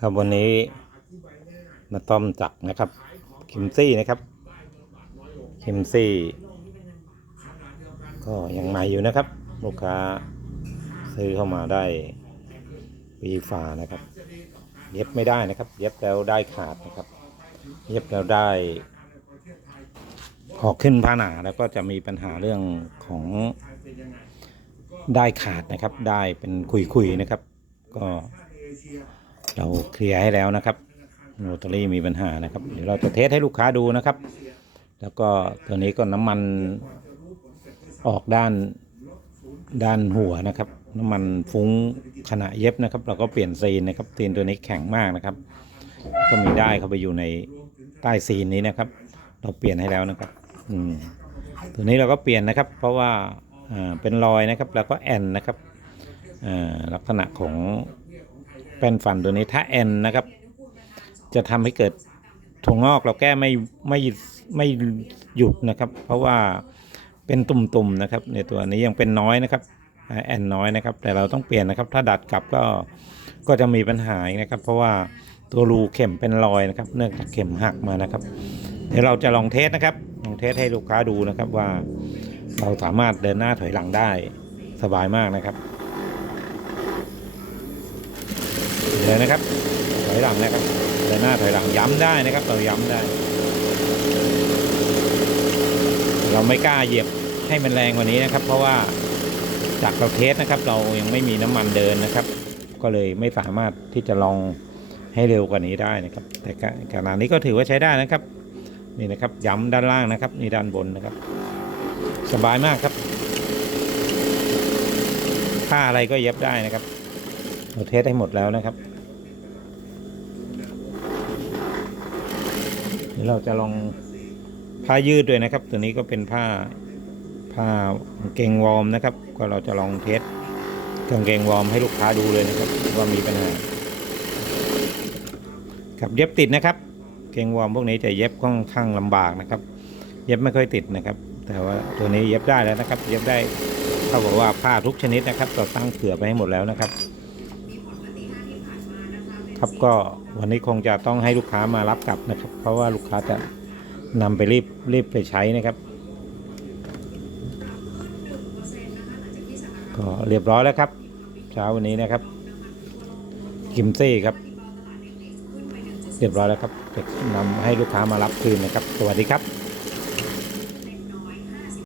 ครับวันนี้มาต้อมจักนะครับคิมซี่นะครับคิมซี่ ก็ยังใหม่อยู่นะครับ ลูกค้าซื้อเข้ามาได้ปีฝานะครับ เย็บไม่ได้นะครับ เย็บแล้วได้ขาดนะครับ เย็บแล้วได้ ขอขึ้นผ้าหนาแล้วก็จะมีปัญหาเรื่องของได้ขาดนะครับ ได้เป็นคุยๆนะครับ ก็ เราเคลียร์ให้แล้วนะครับโรตารี่มีปัญหานะครับ เดี๋ยวเราจะเทสให้ลูกค้าดูนะครับ แล้วก็ตัวนี้ก็น้ำมันออกด้านด้านหัวนะครับ น้ำมันฟุ้งขณะเย็บนะครับ เราก็เปลี่ยนซีนนะครับซีนตัวนี้แข็งมากนะครับ ก็มีได้เข้าไปอยู่ในใต้ซีนนี้นะครับ เราเปลี่ยนให้แล้วนะครับ อืมตัวนี้เราก็เปลี่ยนนะครับ เพราะว่าอ่าเป็นรอยนะครับ แล้วก็แอนนะครับอ่าลักษณะของ แป้นฟันตัวนี้ถ้าแอนนะครับ จะทำให้เกิดถั่วงอกเราแก้ไม่ไม่ไม่หยุดนะครับ เพราะว่าเป็นตุ่มๆนะครับ ในตัวนี้ยังเป็นน้อยนะครับแอนน้อยนะครับ แต่เราต้องเปลี่ยนนะครับ ถ้าดัดกลับก็ก็จะมีปัญหานะครับ เพราะว่าตัวรูเข็มเป็นรอยนะครับ เนื่องจากเข็มหักมานะครับ เดี๋ยวเราจะลองเทสนะครับลองเทสให้ลูกค้าดูนะครับว่า เราสามารถเดินหน้าถอยหลังได้สบายมากนะครับ เลยนะครับถอยหลังนะครับเดินหน้าถอยหลังย้ำได้นะครับเราย้ำได้ เราไม่กล้าเหยียบให้มันแรงกว่านี้นะครับ เพราะว่าจากเราเทสนะครับ เรายังไม่มีน้ำมันเดินนะครับ ก็เลยไม่สามารถที่จะลองให้เร็วกว่านี้ได้นะครับ แต่ขณะนี้ก็ถือว่าใช้ได้นะครับ นี่นะครับย้ำด้านล่างนะครับ นี่ด้านบนนะครับ สบายมากครับผ้าอะไรก็เย็บได้นะครับ เราเทสให้หมดแล้วนะครับเดี๋ยวเราจะลองผ้ายืดด้วยนะครับ ตัวนี้ก็เป็นผ้าผ้าเกงวอร์มนะครับ ก็เราจะลองเทสกางเกงวอร์มให้ลูกค้าดูเลยนะครับว่ามีปัญหากับเย็บติดนะครับ เกงวอร์มพวกนี้จะเย็บค่อนข้างลำบากนะครับ เย็บไม่ค่อยติดนะครับ แต่ว่าตัวนี้เย็บได้แล้วนะครับ เย็บได้เท่ากับว่าผ้าทุกชนิดนะครับเราตั้งเผื่อไปให้หมดแล้วนะครับ ครับก็วันนี้คงจะต้องให้ลูกค้ามารับกลับนะครับ เพราะว่าลูกค้าจะนำไปรีบรีบไปใช้นะครับ ก็เรียบร้อยแล้วครับ เช้าวันนี้นะครับกิมซี่ครับ เรียบร้อยแล้วครับจะนำให้ลูกค้ามารับคืนนะครับ สวัสดีครับ